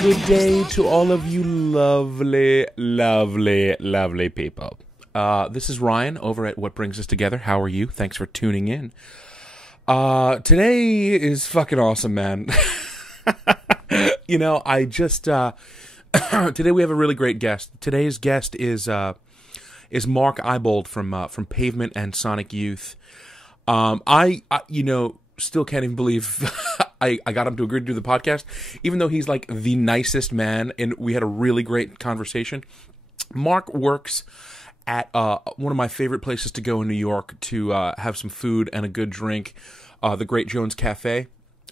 good day to all of you lovely, lovely, lovely people. This is Ryan over at What Brings Us Together. How are you? Thanks for tuning in. Today is fucking awesome, man. You know, I just, today we have a really great guest. Today's guest is Mark Ibold from Pavement and Sonic Youth. I still can't even believe I got him to agree to do the podcast, even though he's like the nicest man, and we had a really great conversation. Mark works at one of my favorite places to go in New York to have some food and a good drink, the Great Jones Cafe.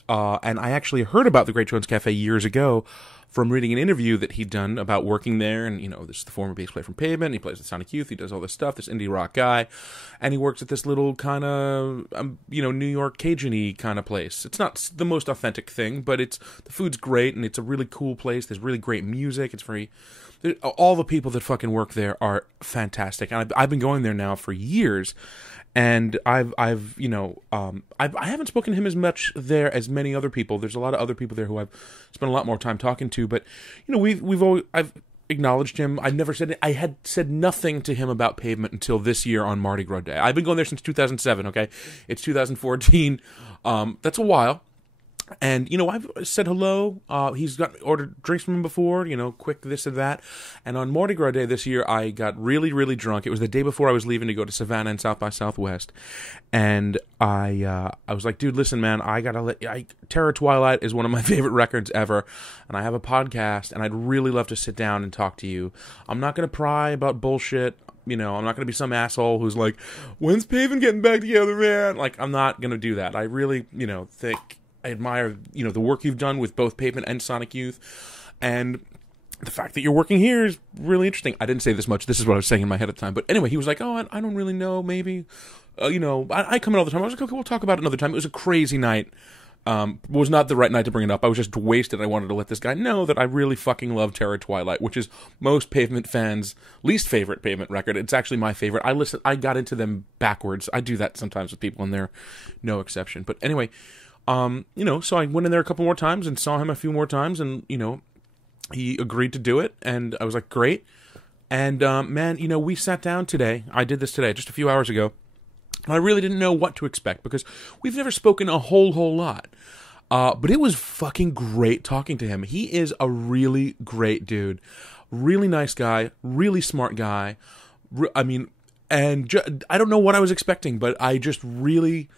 And I actually heard about the Great Jones Cafe years ago from reading an interview that he'd done about working there. And, you know, this is the former bass player from Pavement. He plays with Sonic Youth. He does all this stuff, this indie rock guy. And he works at this little kind of, New York Cajun-y kind of place. It's not the most authentic thing, but the food's great, and it's a really cool place. There's really great music. All the people that fucking work there are fantastic. And I've been going there now for years. And I haven't spoken to him as much there as many other people. There's a lot of other people there who I've spent a lot more time talking to. But you know, I've acknowledged him. I had said nothing to him about Pavement until this year on Mardi Gras Day. I've been going there since 2007. Okay, it's 2014. That's a while. And, you know, I've said hello. He's ordered drinks from him before, you know, quick this and that. And on Mardi Gras Day this year, I got really, really drunk. It was the day before I was leaving to go to Savannah and South by Southwest. And I was like, dude, listen, man, Terror Twilight is one of my favorite records ever. And I have a podcast, and I'd really love to sit down and talk to you. I'm not going to pry about bullshit. You know, I'm not going to be some asshole who's like, when's Pavement getting back together, man? Like, I'm not going to do that. I really, I admire, the work you've done with both Pavement and Sonic Youth, and the fact that you're working here is really interesting. I didn't say this much. This is what I was saying in my head at the time. But anyway, he was like, oh, I don't really know, maybe. I come in all the time. I was like, okay, we'll talk about it another time. It was a crazy night. Was not the right night to bring it up. I was just wasted. I wanted to let this guy know that I really fucking love Terror Twilight, which is most Pavement fans' least favorite Pavement record. It's actually my favorite. I got into them backwards. I do that sometimes with people, and they're no exception. But anyway... so I went in there a couple more times and saw him a few more times, and, he agreed to do it, and I was like, great. And, man, we sat down today. I did this today, just a few hours ago, and I really didn't know what to expect, because we've never spoken a whole lot. But it was fucking great talking to him. He is a really great dude. Really nice guy, really smart guy. I don't know what I was expecting, but I just really...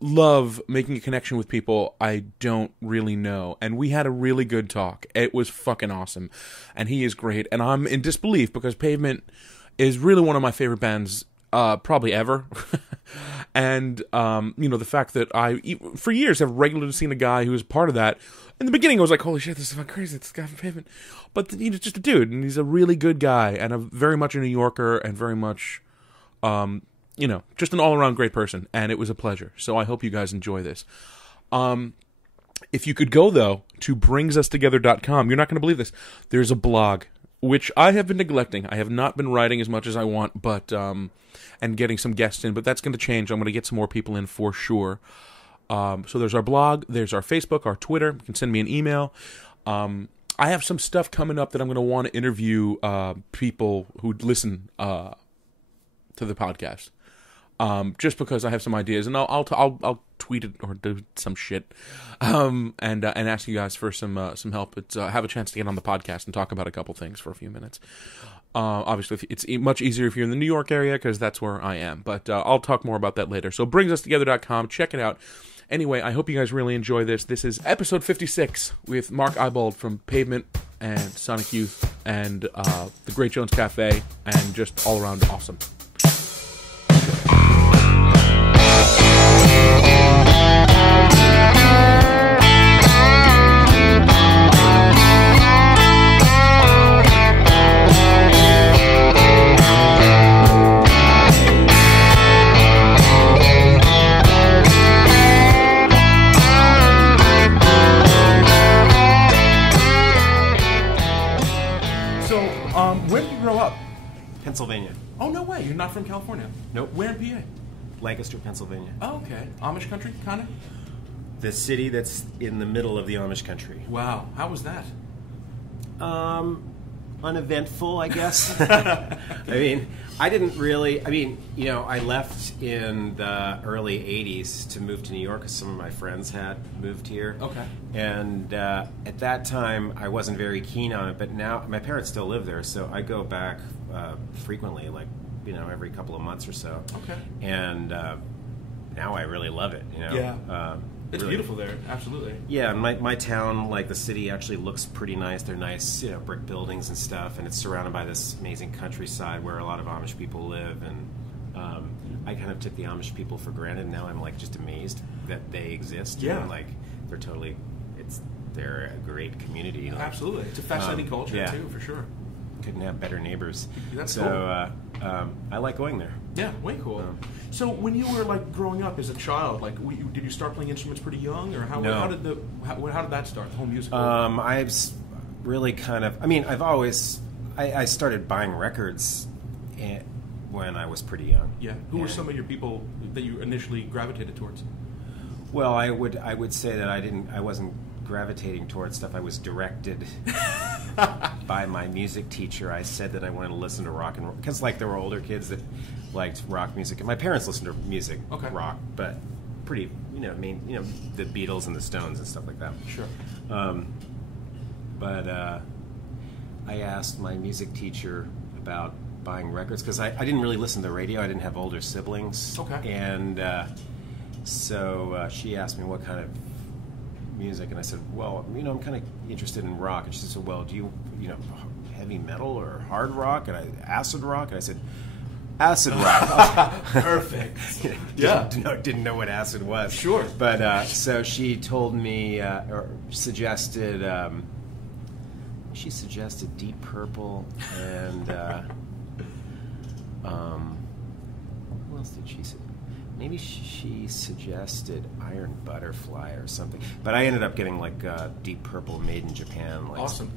love making a connection with people I don't really know, and we had a really good talk. It was fucking awesome, and he is great, and I'm in disbelief because Pavement is really one of my favorite bands probably ever. And the fact that I for years have regularly seen a guy who is part of that. In the beginning I was like, holy shit, this is fucking crazy, this guy from Pavement, but he's just a dude, and he's a really good guy, and very much a New Yorker, and very much just an all-around great person, and it was a pleasure. So I hope you guys enjoy this. If you could go, though, to bringsustogether.com, you're not going to believe this. There's a blog, which I have been neglecting. I have not been writing as much as I want, but and getting some guests in, but that's going to change. I'm going to get some more people in for sure. So there's our blog, there's our Facebook, our Twitter. You can send me an email. I have some stuff coming up that I'm going to want to interview people who listen to the podcast. Just because I have some ideas, and I'll tweet it or do some shit, and ask you guys for some help. It's have a chance to get on the podcast and talk about a couple things for a few minutes. Obviously, it's much easier if you're in the New York area, because that's where I am. But I'll talk more about that later. So bringsustogether.com, check it out. Anyway, I hope you guys really enjoy this. This is episode 56 with Mark Ibold from Pavement and Sonic Youth and the Great Jones Cafe, and just all around awesome. Where did you grow up? Pennsylvania. Oh, no way. You're not from California? Nope. Where in PA? Lancaster, Pennsylvania. Oh, okay. Amish country, kind of? The city that's in the middle of the Amish country. Wow. How was that? Uneventful, I guess. I mean, I didn't really. I mean, you know, I left in the early '80s to move to New York because some of my friends had moved here. Okay. And at that time, I wasn't very keen on it. But now, my parents still live there, so I go back frequently, like, you know, every couple of months or so. Okay. And now I really love it. You know. Yeah. It's really beautiful there, absolutely. Yeah, my town, like the city, actually looks pretty nice. They're nice, you know, brick buildings and stuff, and it's surrounded by this amazing countryside where a lot of Amish people live. And I kind of took the Amish people for granted. And now I'm like just amazed that they exist. Yeah, and, like they're a great community. Like, absolutely, it's a fascinating culture yeah. too, for sure. Couldn't have better neighbors. That's so, cool. I like going there. Yeah, way cool. So when you were like growing up as a child, like did you start playing instruments pretty young, or how did that start? The whole music. I've really kind of. I mean, I've always. I started buying records when I was pretty young. Yeah. Who were some of your people that you initially gravitated towards? Well, I would say that I wasn't gravitating towards stuff. I was directed by my music teacher. I said that I wanted to listen to rock and roll because, like, there were older kids that liked rock music, and my parents listened to music, rock, but pretty, you know, the Beatles and the Stones and stuff like that. Sure. But I asked my music teacher about buying records because I didn't really listen to the radio. I didn't have older siblings. Okay. And so she asked me what kind of music, and I said, well, you know, I'm kind of interested in rock. And she said, well, do you know, heavy metal or hard rock? And acid rock? And I said, acid rock. Perfect. Yeah. Didn't know what acid was. Sure. But so she told me, or suggested, Deep Purple and what else did she say? Maybe she suggested Iron Butterfly or something. But I ended up getting like Deep Purple, made in Japan. Like, awesome.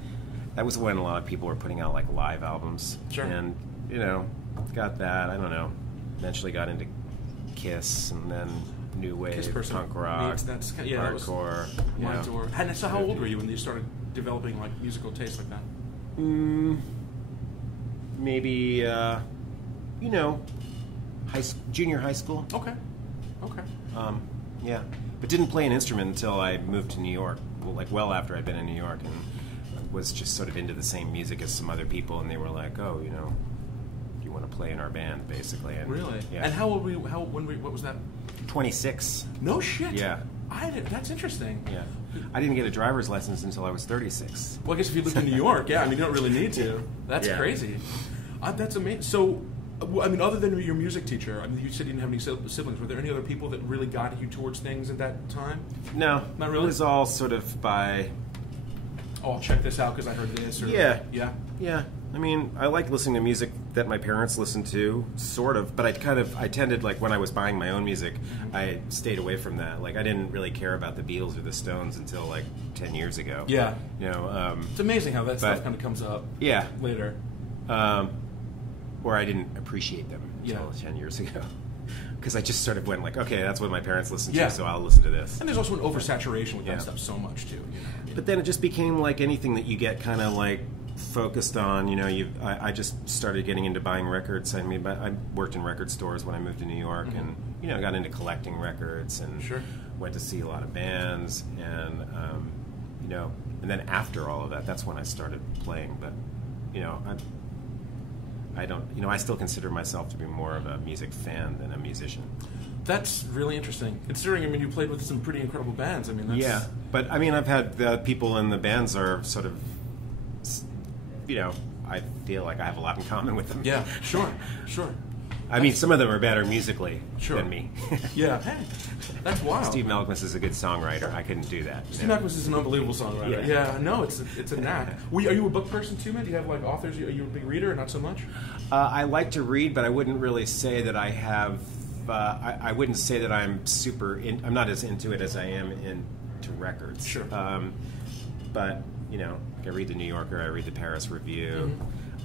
That was when a lot of people were putting out like live albums. Sure. And, you know, got that. I don't know. Eventually got into Kiss and then new wave, punk rock, hardcore. And so how old were you when you started developing like musical tastes like that? Maybe, you know, junior high school. Okay. Yeah, but didn't play an instrument until I moved to New York. Well after I'd been in New York, and was just sort of into the same music as some other people, and they were like, "Oh, you know, you want to play in our band, basically." And, really? Yeah. And how old were you? What was that? 26. No shit. Yeah. That's interesting. Yeah. I didn't get a driver's license until I was 36. Well, I guess if you lived in New York, yeah, I mean, you don't really need to. That's crazy. That's amazing. So, I mean, other than your music teacher, I mean, you said you didn't have any siblings. Were there any other people that really guided you towards things at that time? No. Not really? It was all sort of by... Oh, I'll check this out because I heard this. Or, yeah. Yeah? Yeah. I mean, I like listening to music that my parents listened to, sort of, but I tended, like, when I was buying my own music, I stayed away from that. Like, I didn't really care about the Beatles or the Stones until, like, 10 years ago. Yeah. You know, it's amazing how that stuff kind of comes up later. Or I didn't appreciate them until 10 years ago. Because I just sort of went like, okay, that's what my parents listened to, so I'll listen to this. And there's also an oversaturation with that stuff so much, too. You know? But then it just became like anything that you get kind of like focused on. You know, I just started getting into buying records. I mean, I worked in record stores when I moved to New York, and, you know, got into collecting records and went to see a lot of bands. And, you know, and then after all of that, that's when I started playing. But, you know, I don't, you know, I still consider myself to be more of a music fan than a musician. That's really interesting. Considering, I mean, you played with some pretty incredible bands. I mean, that's... Yeah, but I mean, I've had the people in the bands are sort of, you know, I feel like I have a lot in common with them. Yeah, sure. I mean, some of them are better musically than me. Yeah, hey, that's wild. Steve Malkmus is a good songwriter. I couldn't do that. Steve Malkmus is an unbelievable songwriter. Yeah, no, it's a knack. Are you a book person too, man? Do you have like authors? Are you a big reader or not so much? I like to read, but I wouldn't really say that I have. I wouldn't say that I'm I'm not as into it as I am into records. Sure. But you know, I read the New Yorker. I read the Paris Review.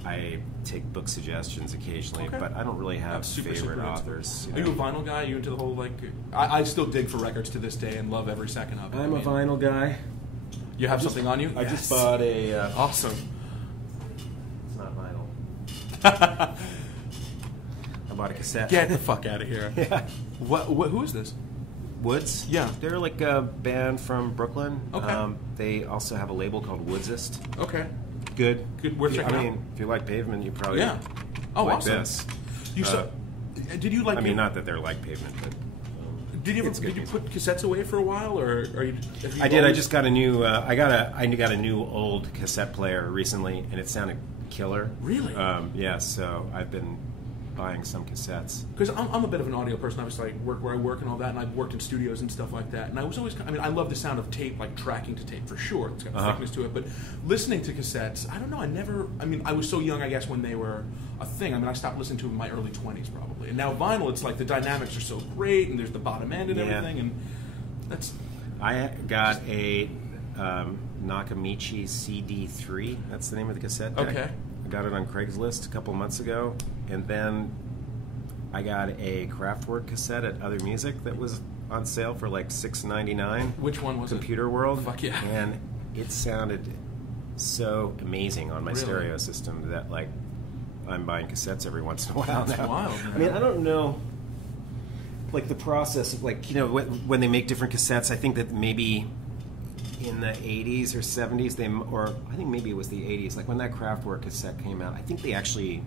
I take book suggestions occasionally, but I don't really have favorite authors. Are you a vinyl guy? Are you into the whole, like... I still dig for records to this day and love every second of it. I'm a vinyl guy. You have something on you? I just bought a... awesome. It's not vinyl. I bought a cassette. Get the fuck out of here. Yeah. Who is this? Woods? Yeah. They're like a band from Brooklyn. Okay. They also have a label called Woodsist. Okay. Good. Worth checking out. I mean, if you like Pavement, you probably Yeah. Oh, like awesome. this. You saw... Did you like... I mean, not that they're like Pavement, but... Did you put cassettes away for a while, or are you? I did. I just got a new. I got a new old cassette player recently, and it sounded killer. Really? Yeah. So I've been buying some cassettes. Because I'm a bit of an audio person. I was like work where I work and all that, and I've worked in studios and stuff like that. And I was always, I mean, I love the sound of tape, like tracking to tape for sure. It's got thickness to it. But listening to cassettes, I don't know. I mean, I was so young, I guess, when they were a thing. I mean, I stopped listening to them in my early 20s probably. And now vinyl, it's like the dynamics are so great, and there's the bottom end and everything, and that's. I got a Nakamichi CD3. That's the name of the cassette deck. Okay. I got it on Craigslist a couple months ago, and then I got a Kraftwerk cassette at Other Music that was on sale for like $6.99. Which one was Computer World. Fuck yeah. And it sounded so amazing on my Really? stereo system that like I'm buying cassettes every once in a while That's now. wild, man. I mean, I don't know, like the process of like, you know, when they make different cassettes, I think that maybe in the 80s or 70s, or I think maybe it was the 80s, like when that Kraftwerk cassette came out, I think they actually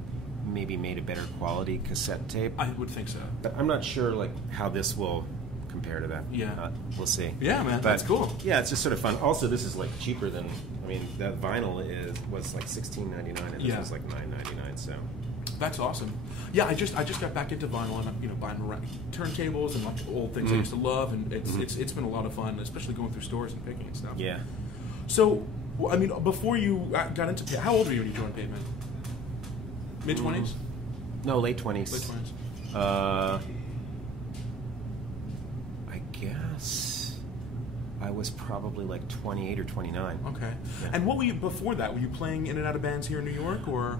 maybe made a better quality cassette tape. I would think so. But I'm not sure like how this will compare to that. Yeah. We'll see. Yeah, man, But, that's cool. Yeah, it's just sort of fun. Also, this is like cheaper than, I mean, that vinyl was like $16.99 and this was like $9.99. So That's awesome. Yeah, I just got back into vinyl, and I'm buying turntables and like old things I used to love, and it's been a lot of fun, especially going through stores and picking and stuff. Yeah. So, I mean, before you got into how old were you when you joined Pavement? Mid-20s? No, late 20s. Late 20s. I guess I was probably like 28 or 29. Okay. Yeah. And what were you before that? Were you playing in and out of bands here in New York, or?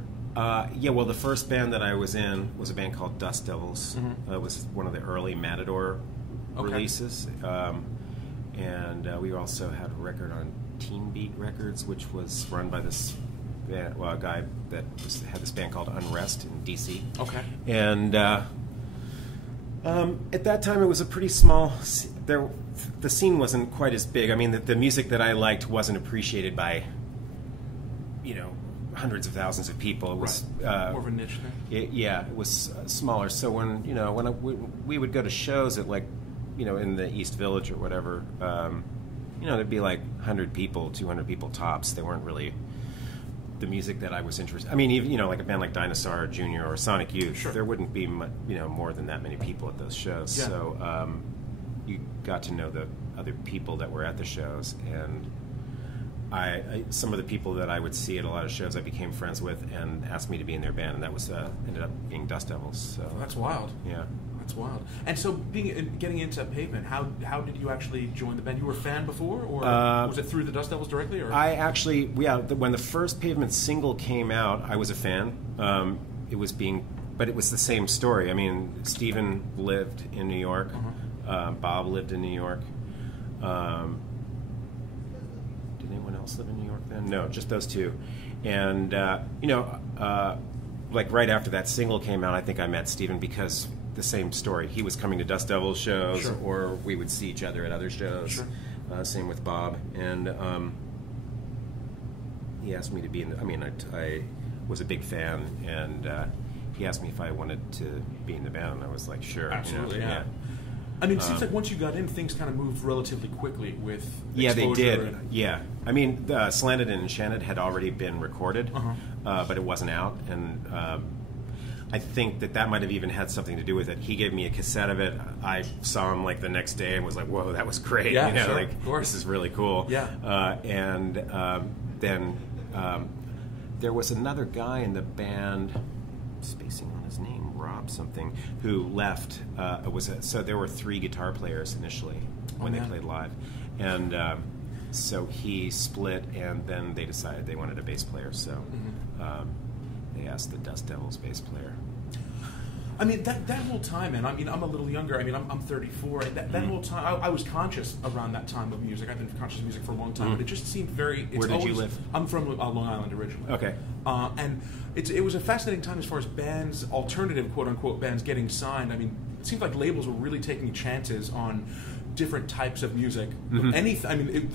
Yeah, well, the first band that I was in was a band called Dust Devils. It was one of the early Matador releases. And we also had a record on Teen Beat Records, which was run by this a guy that had this band called Unrest in D.C. Okay. And at that time, it was a pretty small... The scene wasn't quite as big. I mean, the music that I liked wasn't appreciated by, hundreds of thousands of people. It was more of a niche thing. Yeah, it was smaller. So when we would go to shows at in the East Village or whatever, there'd be like 100 people, 200 people tops. They weren't really the music that I was interested. I mean, even like a band like Dinosaur Jr. or Sonic Youth, sure. there wouldn't be more than that many people at those shows. Yeah. So you got to know the other people that were at the shows, and some of the people that I would see at a lot of shows I became friends with and asked me to be in their band, and that was ended up being Dust Devils. So that's wild. Yeah, that's wild. And so, getting into Pavement, how did you actually join the band? You were a fan before, or was it through the Dust Devils directly? Or I actually, when the first Pavement single came out, I was a fan. But it was the same story. I mean, Steven lived in New York. Bob lived in New York. Did anyone else live in New York then? No, just those two. And, like right after that single came out, I think I met Steven because the same story. He was coming to Dust Devils shows, sure. or we would see each other at other shows. Sure. Same with Bob. And he asked me to be in I was a big fan, and he asked me if I wanted to be in the band, and I was like, sure. Absolutely, yeah. I mean, it seems like once you got in, things kind of moved relatively quickly with yeah, they exposure did. Yeah, I mean, Slanted and Enchanted had already been recorded, but it wasn't out, and I think that might have even had something to do with it. He gave me a cassette of it. I saw him like the next day and was like, "Whoa, that was great!" Yeah, sure, like of course. This is really cool. Yeah, then there was another guy in the band, spacing on his name, Rob something, who left. So there were 3 guitar players initially when they played live, and so he split, and then they decided they wanted a bass player. So they asked the Dust Devils bass player. I mean, that whole time, man. I mean, I'm a little younger. I mean, I'm 34. And that whole time, I was conscious around that time of music. I've been conscious of music for a long time, but it just seemed very. Where did you live? I'm from Long Island originally. Okay. And it was a fascinating time as far as bands, alternative quote unquote bands, getting signed. I mean, it seemed like labels were really taking chances on different types of music. Anything. I mean,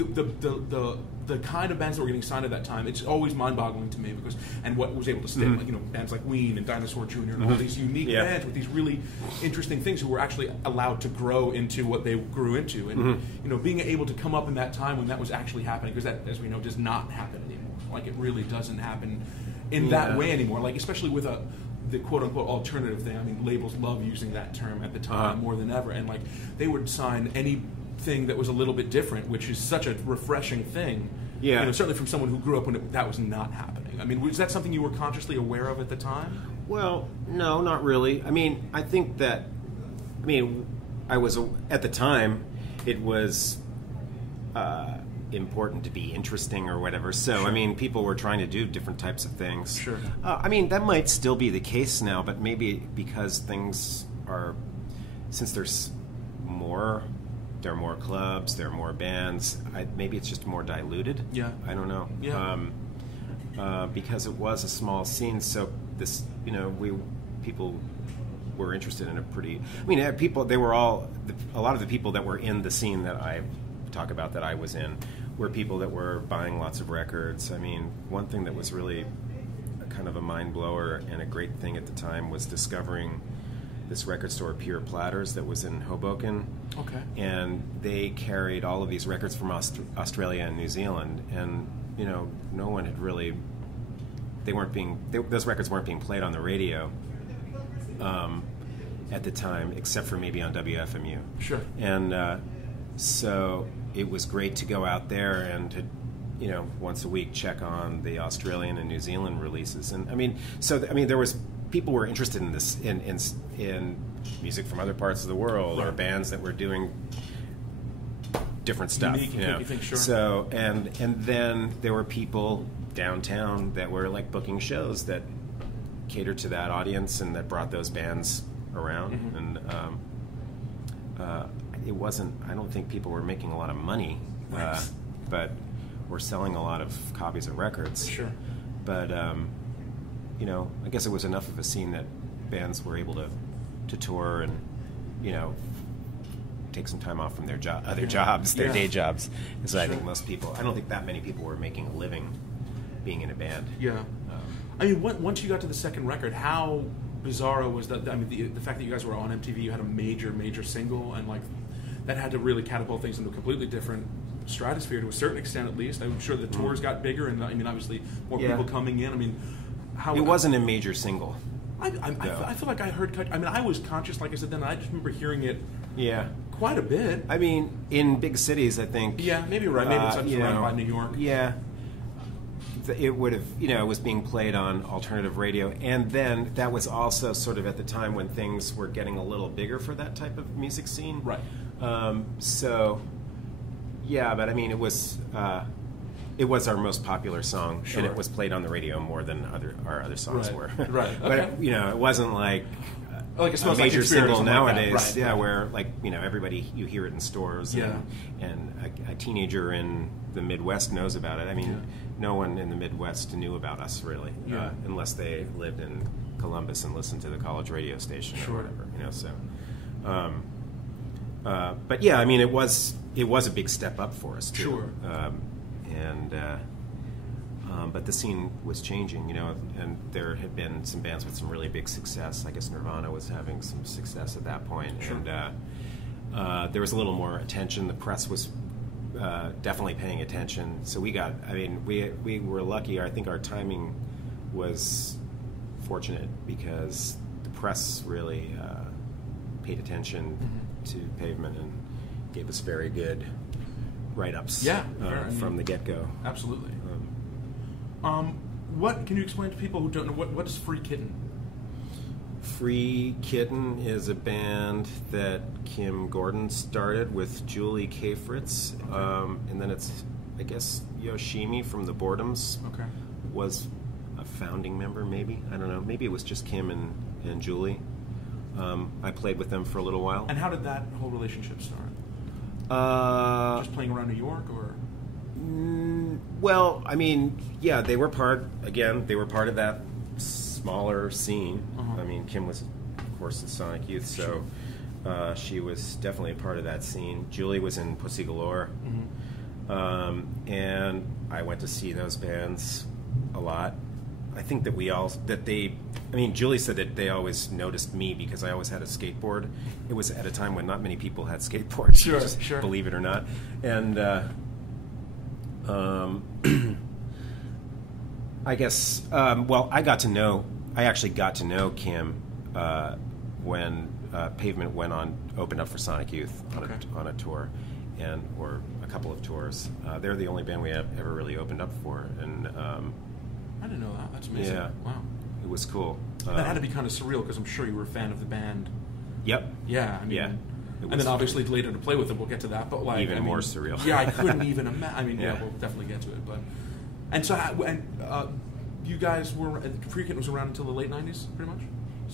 the kind of bands that were getting signed at that time, it's always mind-boggling to me because and what was able to stick, like bands like Ween and Dinosaur Jr. and all these unique bands with these really interesting things who were actually allowed to grow into what they grew into, and being able to come up in that time when that was actually happening, because that, as we know, does not happen anymore. Like it really doesn't happen in that way anymore. Like especially with the quote-unquote alternative thing. I mean, labels love using that term at the time more than ever, and like they would sign anything that was a little bit different, which is such a refreshing thing. Yeah, certainly from someone who grew up when that was not happening. I mean, was that something you were consciously aware of at the time? Well, no, not really. I mean, I think that, I was, at the time, it was important to be interesting or whatever. So, sure. I mean, people were trying to do different types of things. Sure. I mean, that might still be the case now, but maybe because things are, since there are more clubs, there are more bands, maybe it's just more diluted. Yeah. I don't know. Yeah. Because it was a small scene, so this, people were interested in a pretty, they were all, a lot of the people that were in the scene that I talk about that I was in were people that were buying lots of records. I mean, one thing that was really kind of a mind blower and a great thing at the time was discovering this record store, Pure Platters, that was in Hoboken. Okay. And they carried all of these records from Australia and New Zealand, and no one had really. Those records weren't being played on the radio at the time, except for maybe on WFMU. Sure. And so it was great to go out there and to, once a week check on the Australian and New Zealand releases. And there was. People were interested in this in music from other parts of the world, right, or bands that were doing different stuff. Unique, you think, sure. So and then there were people downtown that were like booking shows that catered to that audience and that brought those bands around. And it wasn't. I don't think people were making a lot of money, right, but were selling a lot of copies of records. Sure. But I guess it was enough of a scene that bands were able to tour and, take some time off from their jobs, their day jobs. Because I think I don't think that many people were making a living being in a band. Yeah. Once you got to the second record, how bizarro was that? I mean, the fact that you guys were on MTV, you had a major single, and like that had to really catapult things into a completely different stratosphere to a certain extent, at least. I'm sure the tours got bigger, and obviously more people coming in. It wasn't a major single. I feel like I heard. I was conscious, like I said then. I just remember hearing it. Yeah. Quite a bit. I mean, in big cities, I think. Yeah, maybe you're right. Maybe it's around by New York. Yeah. It would have, it was being played on alternative radio, and then that was also sort of at the time when things were getting a little bigger for that type of music scene. Right. So, yeah, but it was our most popular song, sure, and it was played on the radio more than our other songs were. Right. But okay. It wasn't like a major single nowadays. Like that. Right. Where everybody, you hear it in stores, and a teenager in the Midwest knows about it. No one in the Midwest knew about us really, unless they lived in Columbus and listened to the college radio station or whatever. But yeah, it was a big step up for us too. Sure. But the scene was changing, and there had been some bands with some really big success. I guess Nirvana was having some success at that point, sure, and there was a little more attention. The press was definitely paying attention. So we got. We were lucky. I think our timing was fortunate because the press really paid attention to Pavement and gave us very good write-ups. From the get-go. Absolutely. What can you explain to people who don't know what is Free Kitten? Free Kitten is a band that Kim Gordon started with Julie K. Fritz, and then it's, I guess, Yoshimi from the Boredoms was a founding member. Maybe, I don't know. Maybe it was just Kim and Julie. I played with them for a little while. And how did that whole relationship start? Just playing around New York, or? Well, I mean, yeah, they were part of that smaller scene. I mean, Kim was, of course, in Sonic Youth, so she was definitely a part of that scene. Julie was in Pussy Galore, and I went to see those bands a lot. I think that Julie said that they always noticed me because I always had a skateboard. It was at a time when not many people had skateboards, sure. Believe it or not. And I guess, I actually got to know Kim when Pavement opened up for Sonic Youth on a tour, or a couple of tours. They're the only band we have ever really opened up for, and I didn't know that. That's amazing. Yeah. Wow. It was cool. That had to be kind of surreal because I'm sure you were a fan of the band. Yep. Yeah. I mean, yeah. And then obviously later to play with them, we'll get to that. But even more surreal. Yeah, I couldn't even imagine. I mean, yeah, we'll definitely get to it. But you guys were Free Kitten was around until the late '90s, pretty much.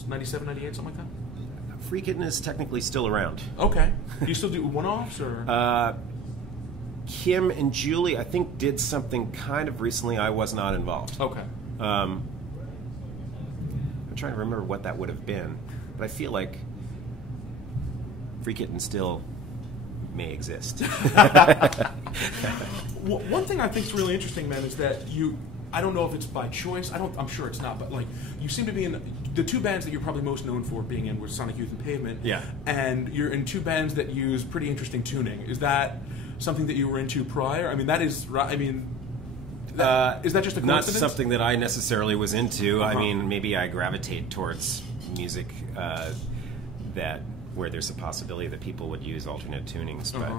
97, 98, something like that. Free Kitten is technically still around. Okay. Do you still do one-offs or? Kim and Julie, I think, did something kind of recently. I was not involved. Okay. I'm trying to remember what that would have been, but I feel like Free Kitten still may exist. One thing I think is really interesting, man, is that I don't know if it's by choice. I'm sure it's not, but like you seem to be in the two bands that you're probably most known for being in were Sonic Youth and Pavement. Yeah. And you're in two bands that use pretty interesting tuning. Is that something that you were into prior? I mean, that is. I mean, is that just a coincidence? Not something that I necessarily was into. I mean, maybe I gravitate towards music where there's a possibility that people would use alternate tunings, but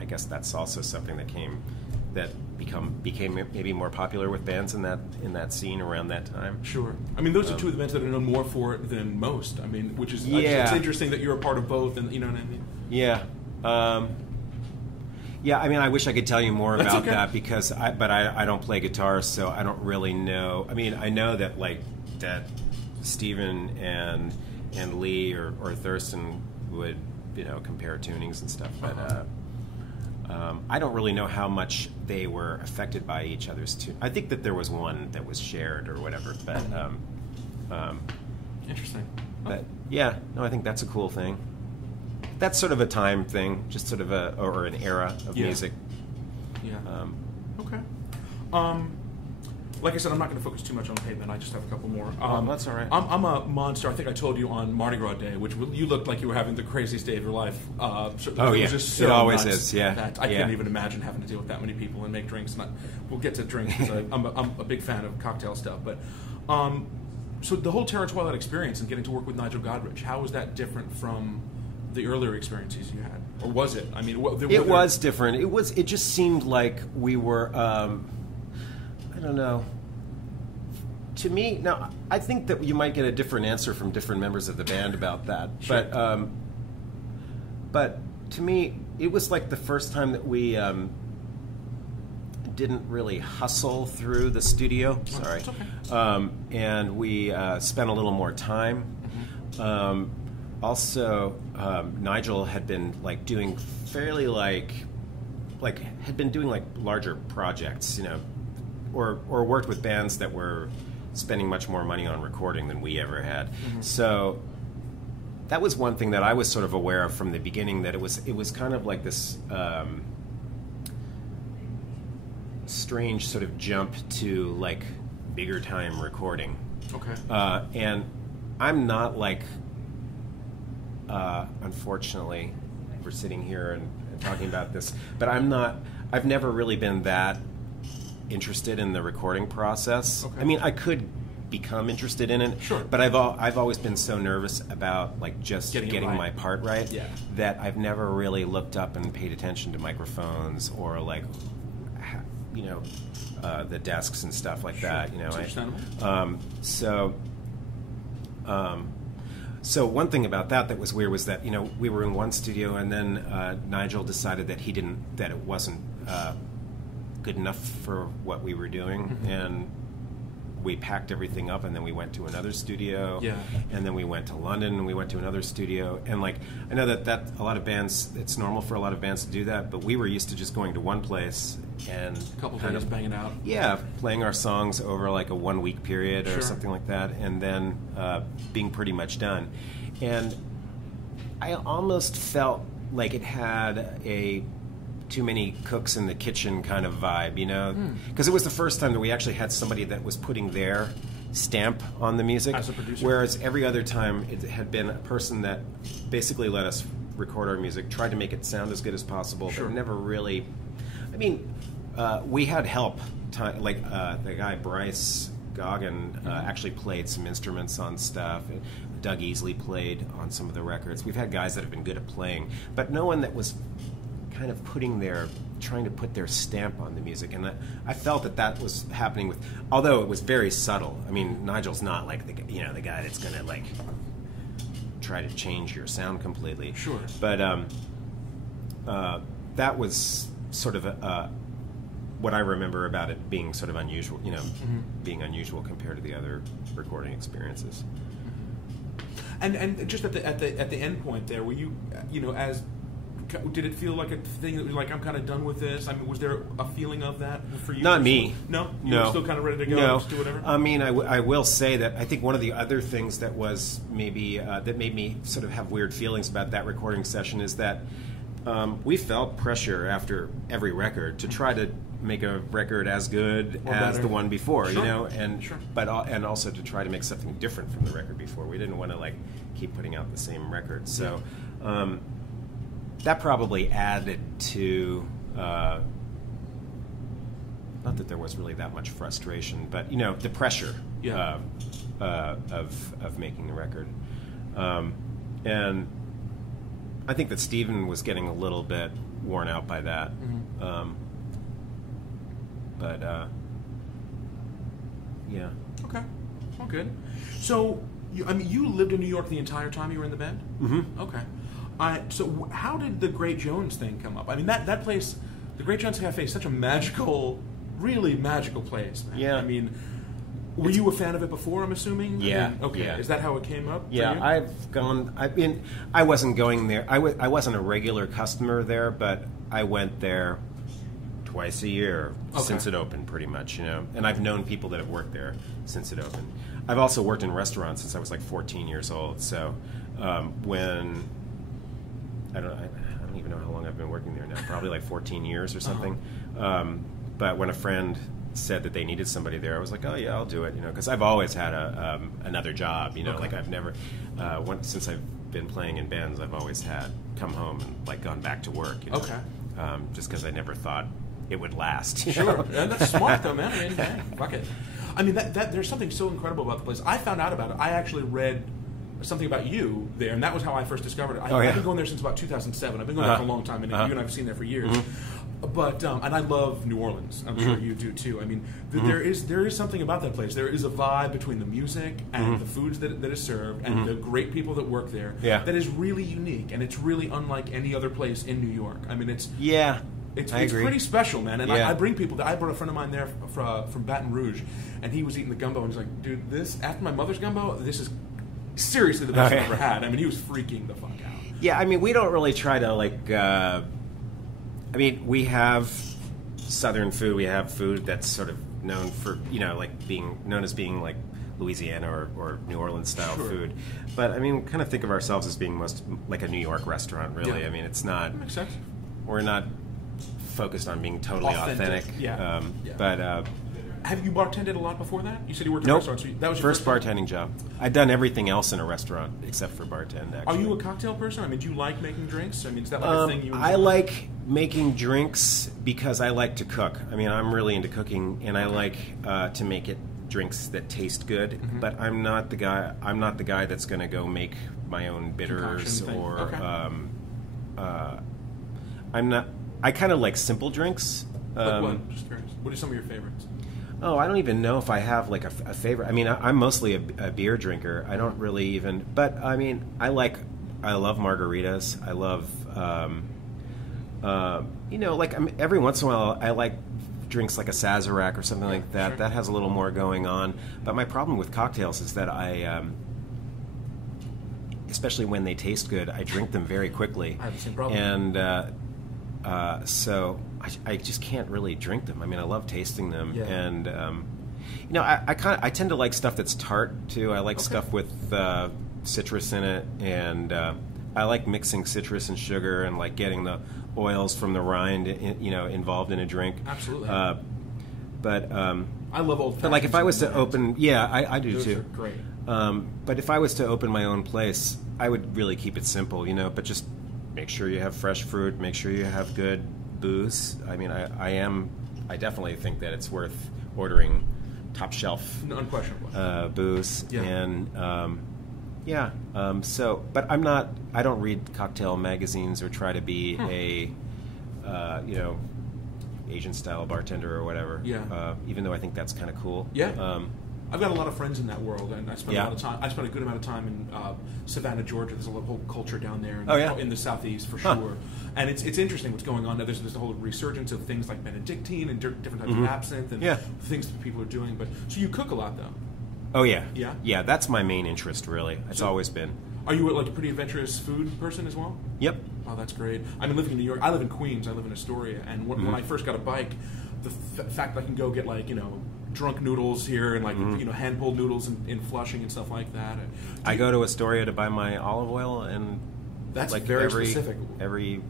I guess that's also something that became maybe more popular with bands in that scene around that time. Sure. I mean, those are two of the bands that are known more for it than most. I mean, which is it's interesting that you're a part of both, and you know what I mean. Yeah. Yeah, I mean, I wish I could tell you more about that because I don't play guitar, so I don't really know. I mean, I know that that Steven and Lee or Thurston would compare tunings and stuff, but I don't really know how much they were affected by each other's tune. I think that there was one that was shared or whatever, but interesting. But yeah, no, I think that's a cool thing. That's sort of a time thing, just sort of or an era of music. Yeah. Okay. Like I said, I'm not going to focus too much on Pavement. I just have a couple more. That's all right. I'm a monster. I think I told you on Mardi Gras Day, which you looked like you were having the craziest day of your life. It was just so it always nuts is. Yeah. That I couldn't even imagine having to deal with that many people and make drinks. We'll get to drinks because I'm a big fan of cocktail stuff. But so the whole Terror Twilight experience and getting to work with Nigel Godrich, how was that different from the earlier experiences you had, or was it? I mean, it was different. It just seemed like we were. I don't know. To me, now I think that you might get a different answer from different members of the band about that. Sure. But to me, it was like the first time that we didn't really hustle through the studio. Sorry. It's okay. And we spent a little more time. Mm-hmm. Also, Nigel had been doing fairly had been doing larger projects, or worked with bands that were spending much more money on recording than we ever had. Mm-hmm. So that was one thing that I was sort of aware of from the beginning, that it was kind of like this strange sort of jump to bigger time recording. Okay. And I'm not unfortunately, we're sitting here and talking about this, but I've never really been that interested in the recording process. Okay. I mean, I could become interested in it, sure, but I've always been so nervous about just getting right. my part right, yeah, that I've never really looked up and paid attention to microphones or the desks and stuff like sure. that. Understandable. So one thing about that was weird was that we were in one studio, and then Nigel decided that that it wasn't good enough for what we were doing, mm-hmm. and we packed everything up, and then we went to another studio. Yeah. And then we went to London, and we went to another studio. And like, I know that a lot of bands, it's normal for a lot of bands to do that, but we were used to just going to one place and A couple days banging out. Yeah, playing our songs over like a 1 week period or Sure. something like that, and then being pretty much done. And I almost felt like it had a too many cooks in the kitchen kind of vibe, you know? Because it was the first time that we actually had somebody that was putting their stamp on the music. As a producer. Whereas every other time it had been a person that basically let us record our music, tried to make it sound as good as possible, Sure. but never really... I mean, we had help. Like the guy Bryce Goggin actually played some instruments on stuff. Doug Easley played on some of the records. We've had guys that have been good at playing, but no one that was kind of trying to put their stamp on the music. And I felt that was happening with, although it was very subtle. I mean, Nigel's not like the guy that's going to like try to change your sound completely. Sure. But that was sort of what I remember about it being sort of unusual, being unusual compared to the other recording experiences. And just at the end point there, were you as did it feel like a thing that was like, I'm kind of done with this? I mean, was there a feeling of that for you? Not me. No? No. Were still kind of ready to go? No. Just do whatever? I mean, I will say that I think one of the other things that was maybe that made me sort of have weird feelings about that recording session is that we felt pressure after every record to try to make a record as good Or as better. the one before, Sure. and Sure. and also to try to make something different from the record before. We didn't want to like keep putting out the same record, so that probably added to. Not that there was really that much frustration, but the pressure Yeah. of making the record, and I think that Steven was getting a little bit worn out by that. But yeah. Okay. Well, good. So, you lived in New York the entire time you were in the band? Mm-hmm. Okay. So, how did the Great Jones thing come up? I mean, that place, the Great Jones Cafe, is such a magical, really magical place. Man. Yeah. I mean, were you a fan of it before, I'm assuming? Yeah. I mean, okay. Yeah. Is that how it came up? Yeah, for you? I wasn't going there. I wasn't a regular customer there, but I went there twice a year since it opened, pretty much, And I've known people that have worked there since it opened. I've also worked in restaurants since I was like 14 years old. So when I don't even know how long I've been working there now. Probably like 14 years or something. But when a friend said that they needed somebody there, I was like, oh yeah, I'll do it, because I've always had another job, like I've never since I've been playing in bands, I've always had come home and like gone back to work. Okay. Just because I never thought it would last. Sure, and that's smart though, man. I mean, hey, fuck it. I mean, that there's something so incredible about the place. I found out about it. I actually read something about you there, and that was how I first discovered it. I've been going there since about 2007. I've been going there for a long time, and you and I've seen there for years. But and I love New Orleans. I'm sure you do too. I mean, there is something about that place. There is a vibe between the music and the foods that is served and the great people that work there that is really unique, and it's really unlike any other place in New York. I mean, it's pretty special, man. And I bring people. I brought a friend of mine there from Baton Rouge, and he was eating the gumbo, and he's like, "Dude, this after my mother's gumbo, this is seriously the best I've ever had." I mean, he was freaking the fuck out. Yeah, I mean, we don't really try to like. I mean, we have Southern food. We have food that's sort of known for like being known as being like Louisiana or New Orleans style food. But I mean, we kind of think of ourselves as being most like a New York restaurant. Really, I mean, it's not. That makes sense. We're not focused on being totally authentic. Yeah. But have you bartended a lot before that? You said you worked in nope. restaurants. So that was your first bartending job. I'd done everything else in a restaurant except for bartend. Actually, are you a cocktail person? I mean, do you like making drinks? I mean, is that like a thing you enjoy? I like making drinks because I like to cook. I mean, I'm really into cooking, and I like to make drinks that taste good. But I'm not the guy. I'm not the guy that's going to go make my own bitters or. I'm not. I kind of like simple drinks. Like what? Just curious. What are some of your favorites? Oh, I don't even know if I have like a favorite. I mean, I'm mostly a beer drinker. I don't really even. But I mean, I love margaritas. I love, like every once in a while, I like drinks like a Sazerac or something like that, sure. that has a little more going on. But my problem with cocktails is that I, especially when they taste good, I drink them very quickly. I have the same problem. And so I just can't really drink them. I mean, I love tasting them, Yeah. and you know, I tend to like stuff that's tart too. I like stuff with citrus in it, and I like mixing citrus and sugar and like getting the oils from the rind, you know, involved in a drink. Absolutely. But I love old. but like if I was to open, yeah, I do Those too. are great. But if I was to open my own place, I would really keep it simple, you know. But just make sure you have fresh fruit. Make sure you have good booze. I mean, I definitely think that it's worth ordering top shelf Unquestionably. booze. Yeah. And so, but I don't read cocktail magazines or try to be a, you know, Asian style bartender or whatever. Yeah. Even though I think that's kind of cool. Yeah. I've got a lot of friends in that world, and I spent Yeah. a lot of time. I spent a good amount of time in Savannah, Georgia. There's a whole culture down there, in the southeast for sure. And it's interesting what's going on now. There's a whole resurgence of things like Benedictine and different types of absinthe and things that people are doing. But so you cook a lot, though. Oh yeah. Yeah? Yeah, that's my main interest, really. It's always been. Are you like a pretty adventurous food person as well? Yep. Oh, that's great. I mean, living in New York, I live in Queens. I live in Astoria, and when I first got a bike, the fact that I can go get like drunk noodles here and like hand pulled noodles in Flushing and stuff like that. I go to Astoria to buy my olive oil, and That's like very specific. Every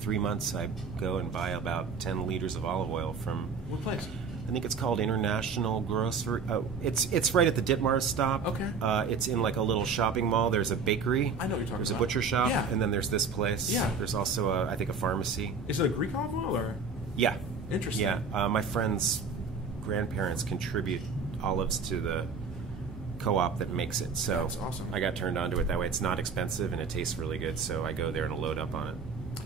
3 months, I go and buy about 10 liters of olive oil from. What place? I think it's called International Grocery. Oh, it's right at the Ditmars stop. Okay. It's in like a little shopping mall. There's a bakery. I know what you're talking There's about. a butcher shop. Yeah. And then there's this place. Yeah. There's also I think a pharmacy. Is it a Greek olive oil or? Yeah. Interesting. Yeah. My friend's grandparents contribute olives to the co-op that makes it. So That's awesome. I got turned on to it that way. It's not expensive and it tastes really good. So I go there and load up on it.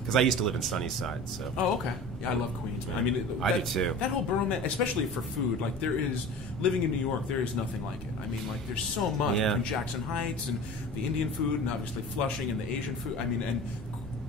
Because I used to live in Sunnyside, so. Oh, okay. Yeah, I love Queens, man. I mean, I do too. That whole borough, man, especially for food, like living in New York, there is nothing like it. I mean, like there's so much between Jackson Heights and the Indian food, and obviously Flushing and the Asian food. I mean, and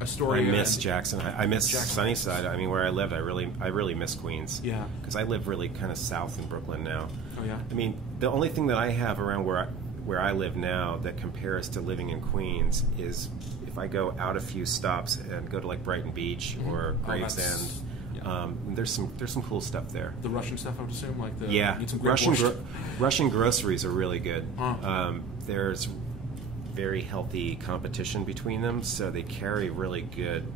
Astoria. I miss Jackson. I miss Jackson. Sunnyside. I mean, where I lived, I really miss Queens. Yeah. Because I live really kind of south in Brooklyn now. Oh yeah. I mean, the only thing that I have around where I live now that compares to living in Queens is if I go out a few stops and go to like Brighton Beach or Gravesend. There's some cool stuff there. The Russian stuff, I would assume, like the need some great Russian borscht. Russian groceries are really good. Huh. There's very healthy competition between them, so they carry really good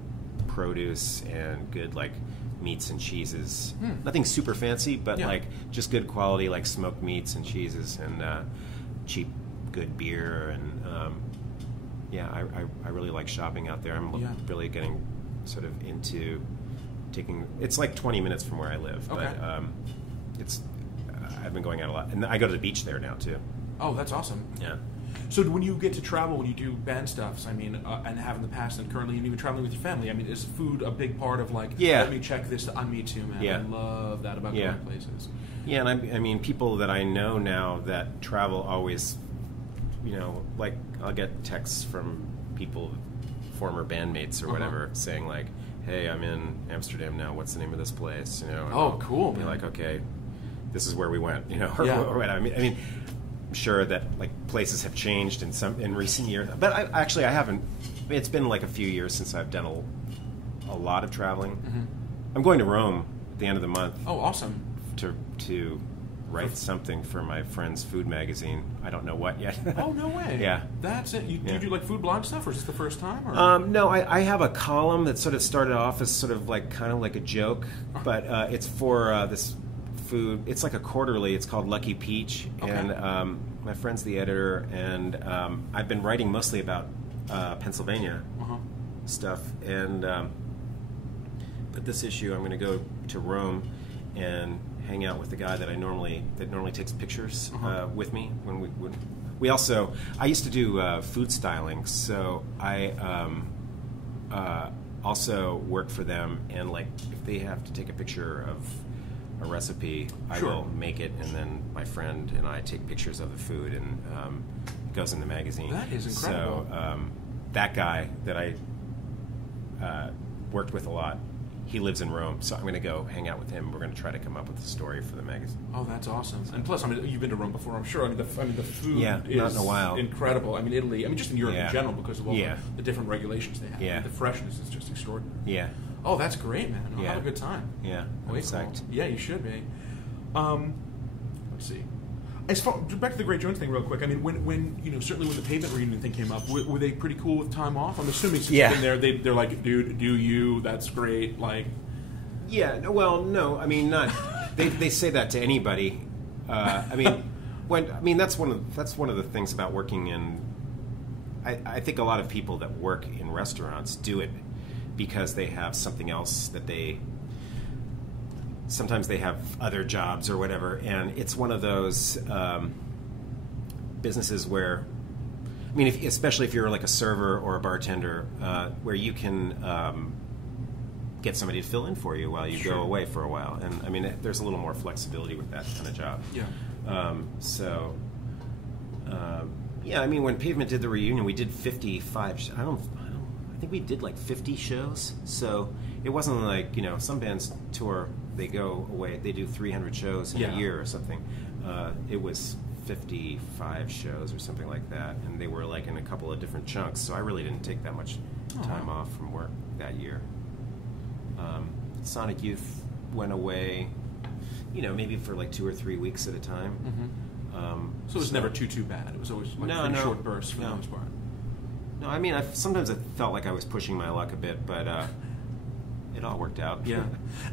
produce and good like meats and cheeses. Nothing super fancy, but like just good quality, like smoked meats and cheeses and cheap, good beer. And I really like shopping out there. I'm really getting sort of into taking. It's like 20 minutes from where I live, but it's. I've been going out a lot, and I go to the beach there now too. Oh, that's awesome. Yeah. So when you get to travel, when you do band stuffs, I mean, and have in the past and currently, and even traveling with your family, I mean, is food a big part of like, let me check this on me too, man. Yeah. I love that about going places. Yeah, and I mean, people that I know now that travel always, like I'll get texts from people, former bandmates or whatever, saying like, hey, I'm in Amsterdam now, what's the name of this place? Oh, cool. Be like, okay, this is where we went, or what. I mean, I'm sure that like places have changed in recent years, but I haven't. It's been like a few years since I've done a lot of traveling. I'm going to Rome at the end of the month. Oh, awesome! To write something for my friend's food magazine. I don't know what yet. Oh, no way! Yeah, that's it. You do like food blog stuff, or is this the first time? Or? No, I have a column that sort of started off as sort of like kind of like a joke, but it's for this food. It's like a quarterly. It's called Lucky Peach, and my friend's the editor, and I've been writing mostly about Pennsylvania stuff. And but this issue, I'm going to go to Rome and hang out with the guy that normally takes pictures with me when we also. I used to do food styling, so I also work for them, and like if they have to take a picture of a recipe, I will make it, and then my friend and I take pictures of the food, and it goes in the magazine. That is incredible. So that guy that I worked with a lot, he lives in Rome, so I'm going to go hang out with him. We're going to try to come up with a story for the magazine. Oh, that's awesome! And plus, I mean, you've been to Rome before, I'm sure. I mean, the food not is in a while. incredible. I mean, Italy. I mean, just in Europe in general, because of all the different regulations they have. Yeah. I mean, the freshness is just extraordinary. Yeah. Oh, that's great, man. I'll have a good time. Yeah. Way I'm psyched. cool. Yeah, you should be. Let's see. As far back to the Great Jones thing, real quick. I mean, when certainly when the Pavement reunion thing came up, were they pretty cool with time off? I'm assuming since you've been there, they're like, dude, do you? That's great. Like. Yeah, well, no, I mean, not. They say that to anybody. I mean, that's one of the things about working in. I think a lot of people that work in restaurants do it because they have something else that they. Sometimes they have other jobs or whatever, and it's one of those businesses where, I mean, especially if you're like a server or a bartender, where you can. Get somebody to fill in for you while you go away for a while, and I mean, there's a little more flexibility with that kind of job. Yeah. Yeah. I mean, when Pavement did the reunion, we did 55. I think we did like 50 shows. So it wasn't like some bands tour. They go away. They do 300 shows in a year or something. It was 55 shows or something like that, and they were like in a couple of different chunks. So I really didn't take that much time off from work that year. Sonic Youth went away, maybe for like 2 or 3 weeks at a time. Mm-hmm. So it was never too bad. It was always like short bursts for the most part. No, I mean, sometimes I felt like I was pushing my luck a bit, but it all worked out. Yeah.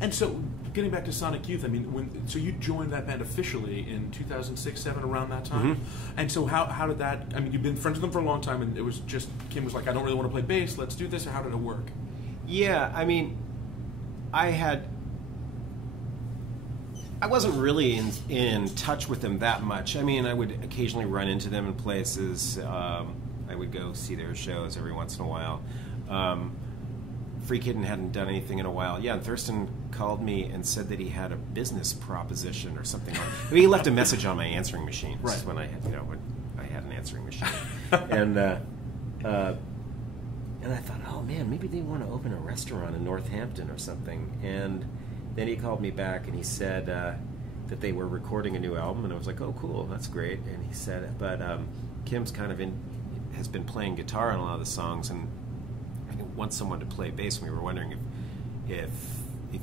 And so, getting back to Sonic Youth, I mean, so you joined that band officially in 2006, 7, around that time. Mm-hmm. And so how did that? I mean, you've been friends with them for a long time, and it was just Kim was like, I don't really want to play bass. Let's do this. Or how did it work? Yeah, I mean. I wasn't really in touch with them that much. I mean, I would occasionally run into them in places. I would go see their shows every once in a while. Free Kitten hadn't done anything in a while. Yeah, and Thurston called me and said that he had a business proposition or something. I mean, he left a message on my answering machine. Right. When I had an answering machine. And I thought, oh man, maybe they want to open a restaurant in Northampton or something. And then he called me back and he said that they were recording a new album, and I was like, oh cool, that's great. And he said, but Kim's kind of has been playing guitar on a lot of the songs, and I want someone to play bass. And we were wondering if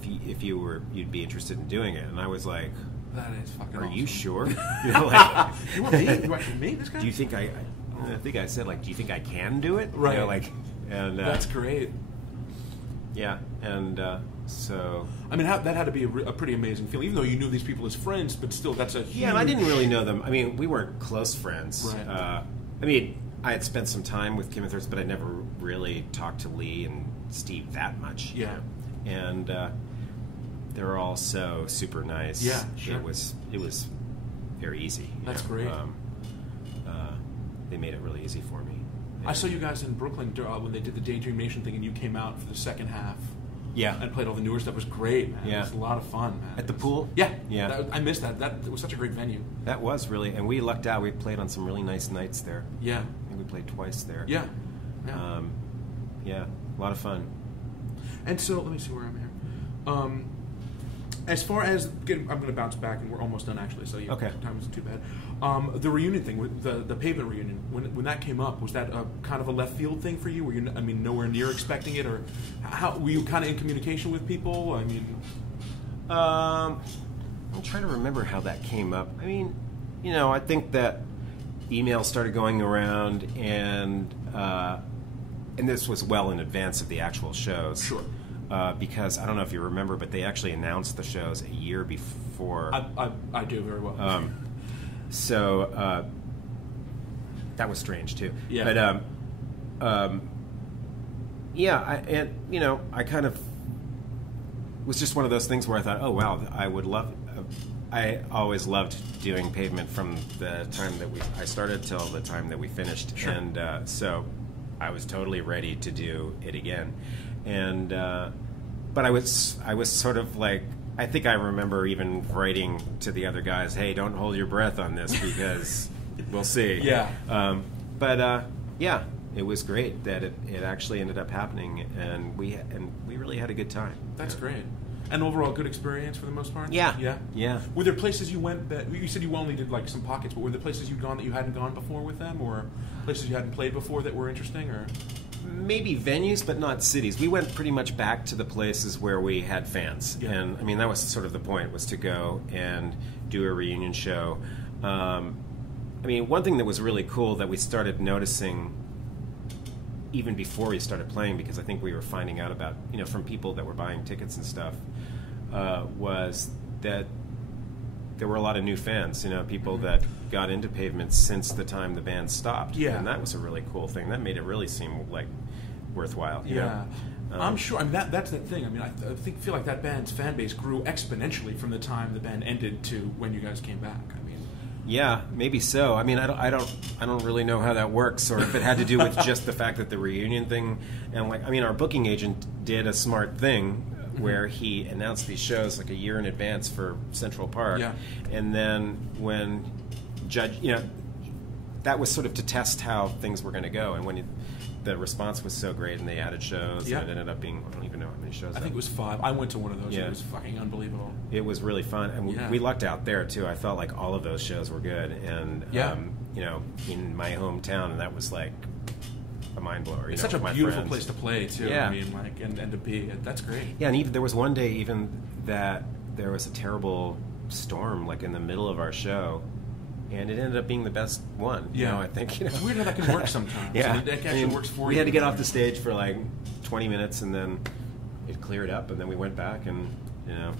you'd be interested in doing it. And I was like, that is fucking Are awesome. you sure? You want me? You want me, this guy? Do you think I think I said, like, do you think I can do it? Right. And that's great. Yeah, and so... I mean, that had to be a pretty amazing feeling, even though you knew these people as friends, but still, that's a huge... Yeah, and I didn't really know them. I mean, we weren't close friends. Right. I mean, I had spent some time with Kim and Thurston, but I never really talked to Lee and Steve that much. Yeah. And they're all so super nice. Yeah, sure. It was very easy. That's great. They made it really easy for me. I saw you guys in Brooklyn when they did the Daydream Nation thing, and you came out for the second half. Yeah. And played all the newer stuff. It was great, man. Yeah. It was a lot of fun, man. At the pool? Yeah. Yeah. I missed that. It was such a great venue. That was really, and we lucked out. We played on some really nice nights there. Yeah. I think we played twice there. Yeah. Yeah. A lot of fun. And so, let me see where I'm here. As far as I'm going to bounce back, and we're almost done actually. So time isn't too bad. The reunion thing, the Pavement reunion, when that came up, was that kind of a left field thing for you? Were you, nowhere near expecting it, or how were you kind of in communication with people? I mean, I'm trying to remember how that came up. I mean, I think that emails started going around, and this was well in advance of the actual shows. Sure. Because I don't know if you remember, but they actually announced the shows a year before. I do very well. So that was strange too. Yeah. But I kind of was just one of those things where I thought, oh wow, I would love. I always loved doing Pavement from the time that I started till the time that we finished, sure. And so I was totally ready to do it again. And but I was sort of like, I think I remember even writing to the other guys, hey, don't hold your breath on this because we'll see. Yeah. But it was great that it actually ended up happening, and we really had a good time. That's great. And overall, good experience for the most part? Yeah. Yeah? Yeah. Were there places you went that, you said you only did like some pockets, but were there places you'd gone that you hadn't gone before with them, or places you hadn't played before that were interesting, or? Maybe venues, but not cities. We went pretty much back to the places where we had fans. Yeah. And, I mean, that was sort of the point, was to go and do a reunion show. I mean, one thing that was really cool that we started noticing even before we started playing, because I think we were finding out about, from people that were buying tickets and stuff, was that there were a lot of new fans, people that got into Pavement since the time the band stopped. Yeah. And that was a really cool thing. That made it really seem like worthwhile. You Yeah. know? I'm sure. I mean, that's the thing. I mean, I feel like that band's fan base grew exponentially from the time the band ended to when you guys came back. I mean, yeah, maybe so. I mean, I don't really know how that works, or if it had to do with just the fact that the reunion thing, and our booking agent did a smart thing where he announced these shows like a year in advance for Central Park, Yeah. and then when that was sort of to test how things were going to go, and when the response was so great and they added shows, Yeah. and it ended up being, I don't even know how many shows. I think it was 5. I went to one of those. Yeah. It was fucking unbelievable. It was really fun, and Yeah. we lucked out there too. I felt like all of those shows were good, and Yeah. in my hometown, and that was like a mind blower. It's such a my beautiful friends. place to play too. Yeah. I mean, like, and to be. That's great. Yeah, and even there was one day even that there was a terrible storm like in the middle of our show, and it ended up being the best one. Yeah. I think. It's weird how that can work sometimes. Yeah, I mean, that actually works for you. We had to get off the stage for like 20 minutes, and then it cleared up, and then we went back, and Yeah.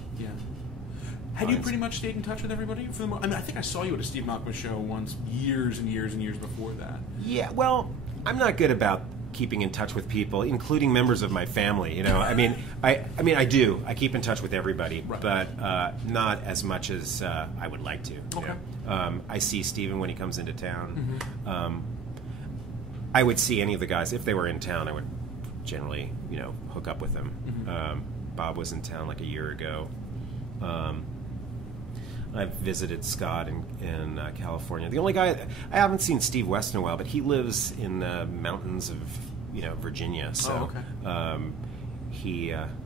Had you pretty much stayed in touch with everybody for the I mean, I think I saw you at a Steve Malkmus show once, years and years and years before that. Yeah, well, I'm not good about keeping in touch with people, including members of my family. I mean, I do. I keep in touch with everybody, Right. but not as much as I would like to. Okay. I see Steven when he comes into town. Mm-hmm. I would see any of the guys if they were in town. I would generally, hook up with them. Mm-hmm. Bob was in town like a year ago. I've visited Scott in California. The only guy I haven't seen Steve West in a while, but he lives in the mountains of Virginia. So okay.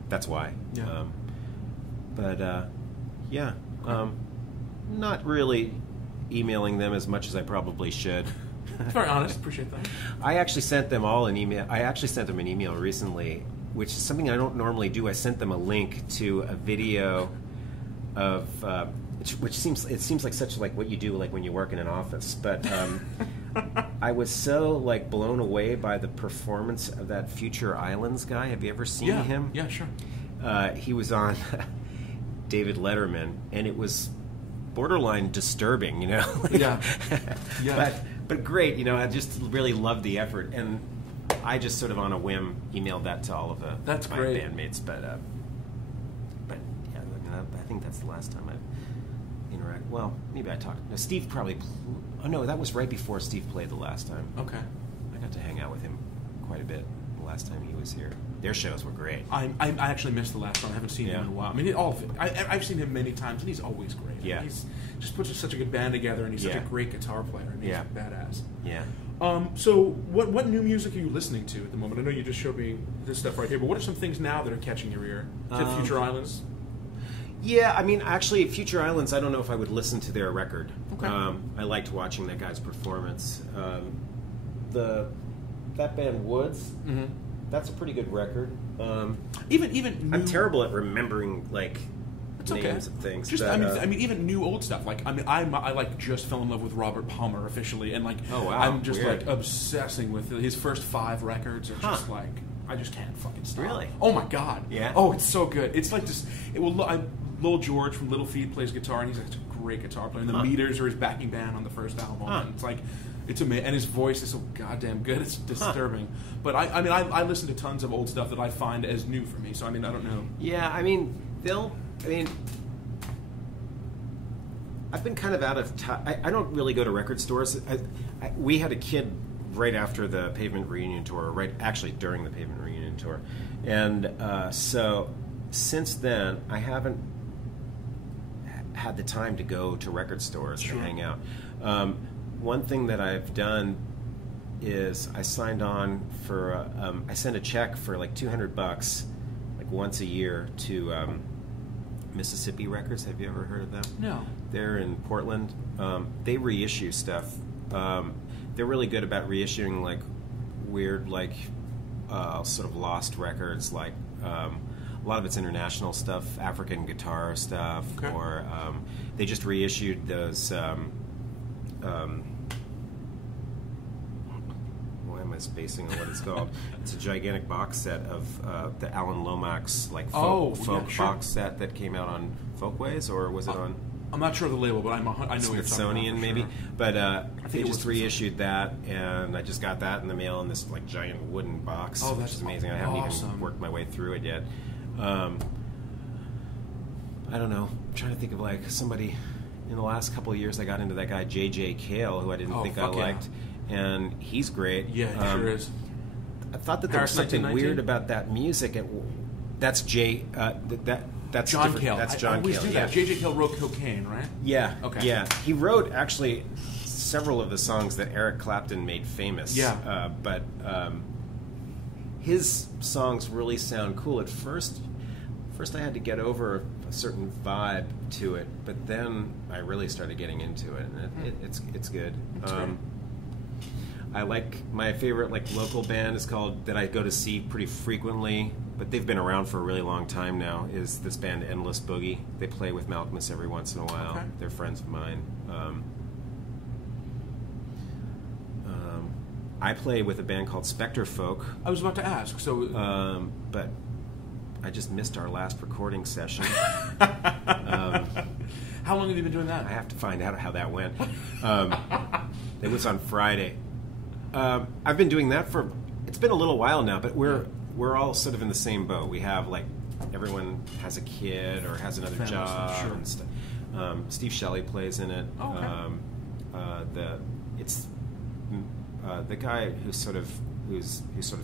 That's why. Yeah. Not really emailing them as much as I probably should. It's very honest. Appreciate that. I actually sent them all an email. I actually sent them an email recently, which is something I don't normally do. I sent them a link to a video of which seems like such like what you do like when you work in an office, but I was so like blown away by the performance of that Future Islands guy. Have you ever seen him? Yeah, sure. He was on David Letterman, and it was borderline disturbing, Yeah. Yeah. But great, I just really loved the effort, and I just sort of on a whim emailed that to all of my great. bandmates. But yeah, I think that's the last time I've interacted. Well, maybe I talked. No, Steve probably. Oh no, that was right before Steve played the last time. Okay. I got to hang out with him quite a bit the last time he was here. Their shows were great. I actually missed the last one. I haven't seen him in a while. I mean, I've seen him many times, and he's always great. Yeah. He's just puts such a good band together, and he's such a great guitar player, and he's Yeah. badass. Yeah. So what new music are you listening to at the moment? I know you just showed me this stuff right here, but what are some things now that are catching your ear? Is it Future Islands? Yeah, I mean, actually, Future Islands, I don't know if I would listen to their record. Okay. I liked watching that guy's performance. That band Woods, Mm-hmm. that's a pretty good record. Even new, I'm terrible at remembering like It's names okay. of things. Just but, I mean, even new old stuff. Like I like just fell in love with Robert Palmer officially, and like Oh, wow. I'm just Weird. like obsessing with his first 5 records. Are just like I just can't fucking stop. Really? Oh my god. Yeah? Oh, it's so good. It's like just it will. Lil George from Little Feat plays guitar, and he's like a great guitar player. And the Meters are his backing band on the first album. And it's like it's amazing, and his voice is so goddamn good. It's disturbing. But I mean, I listen to tons of old stuff that I find as new for me. So I mean, I don't know. Yeah, I mean, I've been kind of out of touch. I don't really go to record stores. We had a kid right after the Pavement reunion tour, actually during the Pavement reunion tour, and so since then I haven't had the time to go to record stores to hang out. One thing that I've done is I signed on for I sent a check for like $200 like once a year to Mississippi Records. Have you ever heard of them? No. They're in Portland. They reissue stuff. They're really good about reissuing like weird, like sort of lost records. Like a lot of it's international stuff, African guitar stuff, okay. or they just reissued those. Why am I spacing on what it's called? It's a gigantic box set of the Alan Lomax like folk sure. box set that came out on Folkways, or was it on? I'm not sure of the label, but I know what you're talking about. Smithsonian, maybe. Sure. But they just reissued that, and I just got that in the mail in this like giant wooden box, which is amazing. I haven't even worked my way through it yet. I don't know. I'm trying to think of like somebody in the last couple of years. I got into that guy J.J. Cale, who I didn't think I liked, and he's great. Yeah, he sure is. I thought that there was something weird about that music. That's Jay. That's John different. Cale. That's John Cale. Yeah. J.J. Cale wrote Cocaine, right? Yeah. Okay. Yeah. He wrote actually several of the songs that Eric Clapton made famous. Yeah. But his songs really sound cool. At first I had to get over a certain vibe to it, but then I really started getting into it, and it's good. I like my favorite like local band is called that I go to see pretty frequently, but they've been around for a really long time now. Is this band Endless Boogie? They play with Malcolmus every once in a while. Okay. They're friends of mine. I play with a band called Spectre Folk. I was about to ask. So, but I just missed our last recording session. How long have you been doing that? I have to find out how that went. It was on Friday. I've been doing that for. It's been a little while now, but we're all sort of in the same boat. We have like everyone has a kid or has another job. Sure. And stuff. Steve Shelley plays in it. Okay. The guy who sort of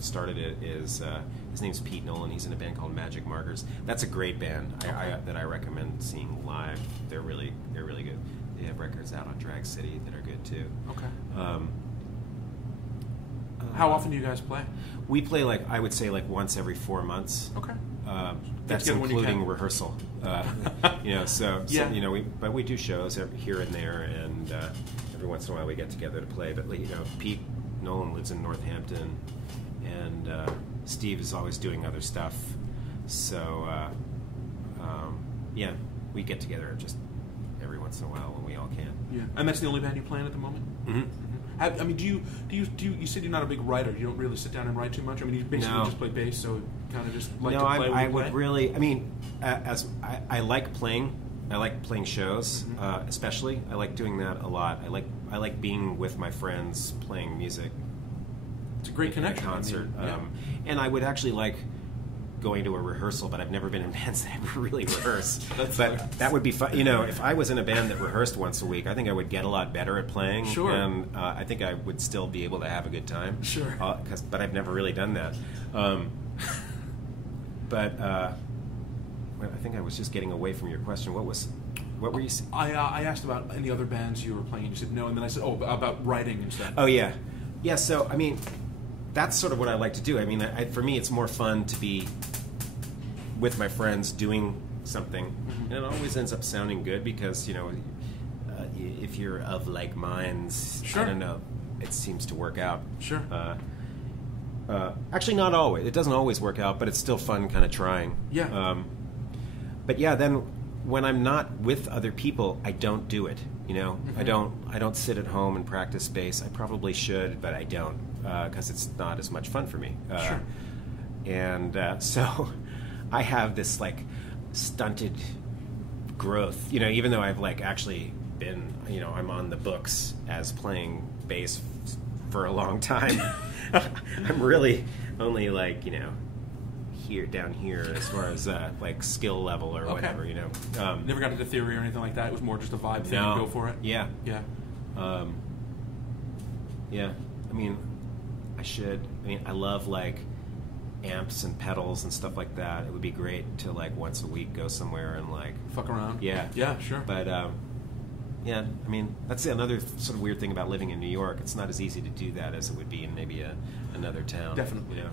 started it is his name's Pete Nolan. He's in a band called Magic Markers. That's a great band that I recommend seeing live. They're really good. They have records out on Drag City that are good too. Okay. How often do you guys play? We play I would say once every 4 months. Okay. That's including rehearsal. But we do shows here and there, and every once in a while we get together to play. But Pete Nolan lives in Northampton, and Steve is always doing other stuff. So we get together just every once in a while when we all can. Yeah, and that's the only band you play in at the moment. Mm-hmm. I mean, do you? You said you're not a big writer. You don't really sit down and write too much. I mean, you basically just play bass, so kind of just like to play. I would really. I mean, as I like playing. I like playing shows, especially. I like doing that a lot. I like being with my friends playing music. It's a great connection. At a concert, I mean, and I would actually like going to a rehearsal, but I've never been in bands that ever really rehearse. That would be fun. If I was in a band that rehearsed once a week, I think I would get a lot better at playing. Sure. And I think I would still be able to have a good time. Sure. But I've never really done that. I think I was just getting away from your question. What were you saying? I asked about any other bands you were playing, and you said no, and then I said, about writing and stuff. Oh, yeah. Yeah, so, I mean, that's sort of what I like to do. I mean, for me, it's more fun to be with my friends doing something, and it always ends up sounding good because, if you're of like minds, sure. I don't know, it seems to work out. Sure. Actually, not always. It doesn't always work out, but it's still fun kind of trying. Yeah. But yeah, then when I'm not with other people, I don't do it. I don't sit at home and practice bass. I probably should, but I don't because it's not as much fun for me. Sure. And so I have this stunted growth. Even though I've actually been, I'm on the books as playing bass for a long time. I'm really only down here as far as skill level or whatever. Never got into theory or anything like that. It was more just a vibe thing. No. You go for it. Yeah. Yeah. Yeah. I mean, I should. I mean, I love amps and pedals and stuff like that. It would be great to once a week go somewhere and fuck around. Yeah. Yeah. Sure. But Yeah, I mean, that's another sort of weird thing about living in New York. It's not as easy to do that as it would be in maybe another town. Definitely. Yeah.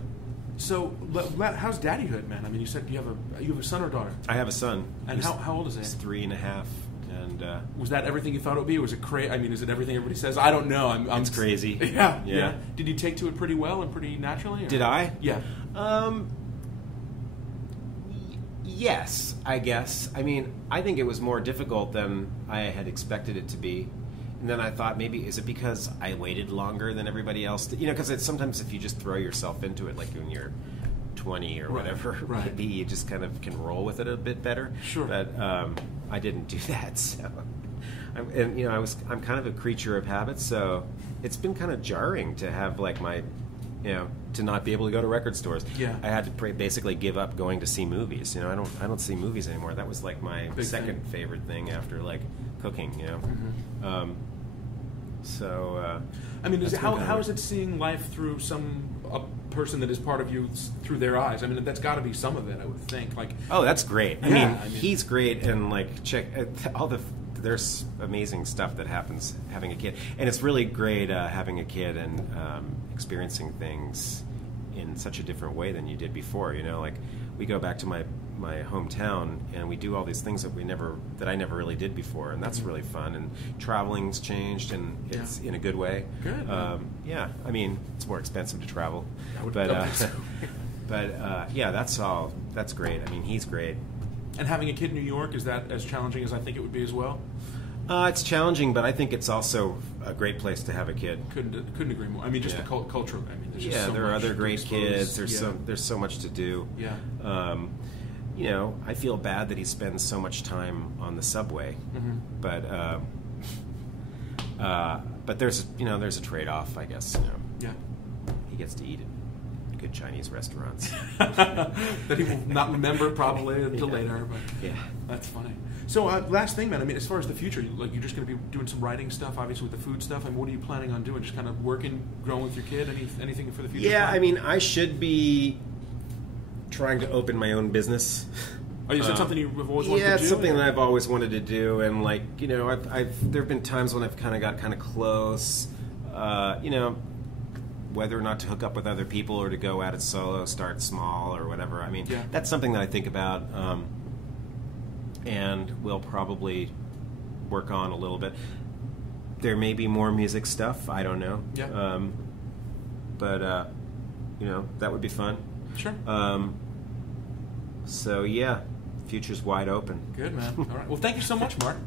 So, how's daddyhood, man? I mean, you said you have a son or daughter? I have a son. And how old is he? He's 3.5. And was that everything you thought it would be? Was it crazy? I mean, is it everything everybody says? I don't know. It's crazy. Yeah. Did you take to it pretty well and pretty naturally? Or? Did I? Yeah. Yes, I guess. I mean, I think it was more difficult than I had expected it to be. And then I thought, maybe, is it because I waited longer than everybody else did? You know, because sometimes if you just throw yourself into it, like when you're 20 or whatever, maybe you just kind of can roll with it a bit better. Sure. But I didn't do that, so... I'm kind of a creature of habit, so it's been kind of jarring to have, like, to not be able to go to record stores. Yeah. I had to basically give up going to see movies. You know, I don't see movies anymore. That was like my second favorite thing after like cooking. You know, I mean, how is it seeing life through a person that is part of you through their eyes? I mean, that's got to be some of it, I would think. Like, oh, that's great. I mean, he's great, and like check all the. There's amazing stuff that happens having a kid, and it's really great having a kid and experiencing things in such a different way than you did before. You know, like we go back to my hometown and we do all these things that I never really did before, and that's really fun. And traveling's changed, and it's in a good way. Good. Yeah, I mean, it's more expensive to travel, but yeah, that's great. I mean, he's great. And having a kid in New York, is that as challenging as I think it would be as well? It's challenging, but I think it's also a great place to have a kid. Couldn't agree more. I mean, just the culture. I mean, there's just so there are much other great kids. There's There's so much to do. Yeah. You know, I feel bad that he spends so much time on the subway, but there's a trade-off, I guess. You know. Yeah. He gets to eat at good Chinese restaurants that he will not remember probably until later. But yeah, that's funny. So last thing, man. I mean, as far as the future, like you're just going to be doing some writing stuff, obviously with the food stuff. I mean, what are you planning on doing? Just kind of working, growing with your kid. Anything for the future? Yeah, I mean, I should be trying to open my own business. Oh, is that something you've always wanted to do? Yeah, it's something that I've always wanted to do, and like there have been times when I've kind of got kind of close. Whether or not to hook up with other people or to go at it solo, start small or whatever. I mean, that's something that I think about, and will probably work on a little bit. There may be more music stuff. I don't know. Yeah. But that would be fun. Sure. So yeah, future's wide open. Good, man. All right. Well, thank you so much, Mark.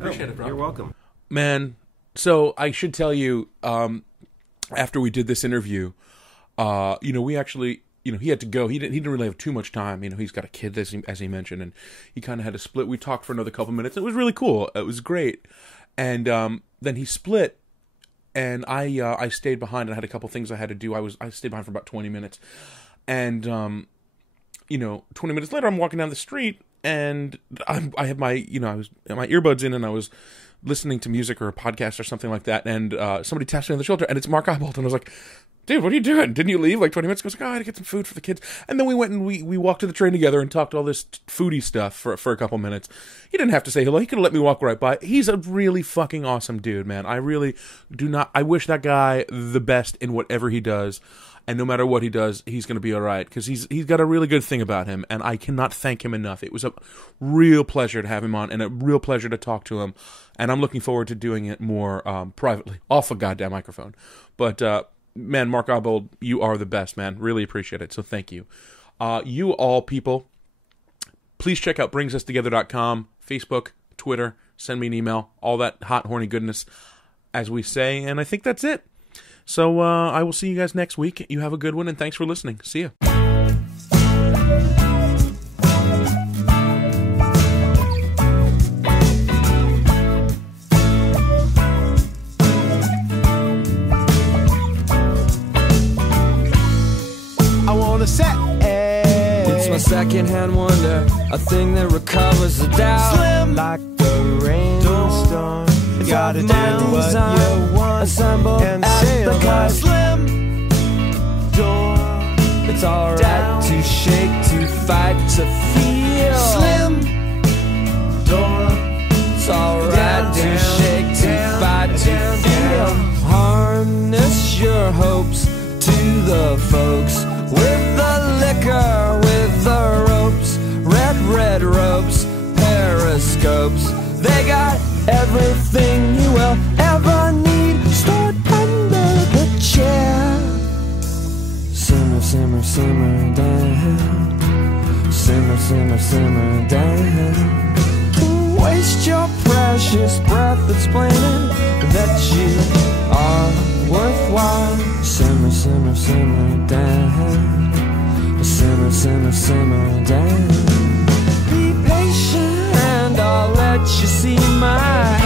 Appreciate it, bro. You're welcome, man. So I should tell you. After we did this interview, we actually, he had to go. He didn't really have too much time. He's got a kid, as he mentioned, and he kind of had to split. We talked for another couple minutes. It was really cool. It was great. And then he split, and I stayed behind and I had a couple things I had to do. I stayed behind for about 20 minutes. And, 20 minutes later, I'm walking down the street, and I had my, I was my earbuds in, and I was listening to music or a podcast or something like that, and somebody taps me on the shoulder, and it's Mark Ibold, and I was like, dude, what are you doing? Didn't you leave like 20 minutes ago? I was like, I had to get some food for the kids. And then we went and we walked to the train together and talked all this foodie stuff for a couple minutes. He didn't have to say hello. He could have let me walk right by. He's a really fucking awesome dude, man. I really I wish that guy the best in whatever he does. And no matter what he does, he's going to be all right, because he's got a really good thing about him, and I cannot thank him enough. It was a real pleasure to have him on, and a real pleasure to talk to him, and I'm looking forward to doing it more privately, off a goddamn microphone. But, man, Mark Ibold, you are the best, man. Really appreciate it, so thank you. You all people, please check out bringsustogether.com, Facebook, Twitter, send me an email, all that hot, horny goodness, as we say, and I think that's it. So I will see you guys next week. You have a good one, and thanks for listening. See ya. I wanna say it's my second-hand wonder, a thing that recovers the doubt. Slim like the rainstorm. Got to do what you want, assemble and sail the slim door. It's alright to shake, to fight, to feel. Slim door. It's alright to shake. scopes. They got everything you will ever need stored under the chair. Simmer, simmer, simmer down. Simmer, simmer, simmer down. Waste your precious breath explaining that you are worthwhile. Simmer, simmer, simmer down. Simmer, simmer, simmer down. Be patient and I'll let you see my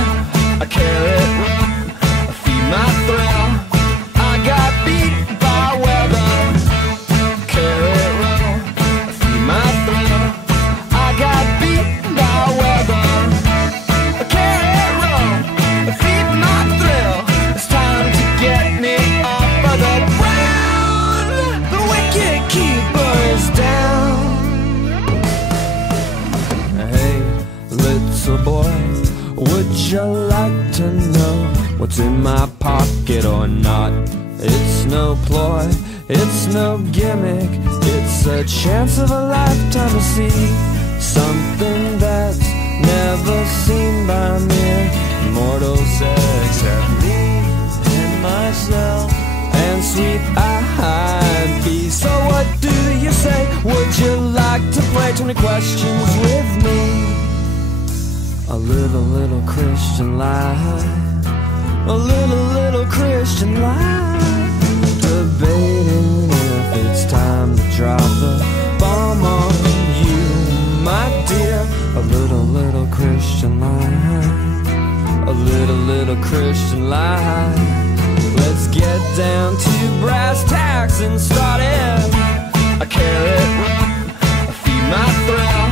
carrot run, feed my thrill. I got beat by weather. Carrot run, feed my thrill. I got beat by weather. Carrot run, feed my thrill. It's time to get me off of the ground. The wicked keeper is down. Hey, little boy, would you like to know what's in my pocket or not? It's no ploy, it's no gimmick. It's a chance of a lifetime to see something that's never seen by mere mortals except me and myself and sweet-eyed bees. So what do you say? Would you like to play 20 questions with me? A little Christian lie. A little Christian lie. Debating if it's time to drop the bomb on you, my dear. A little Christian lie. A little Christian lie. Let's get down to brass tacks and start it. A carrot run, feed my thrill.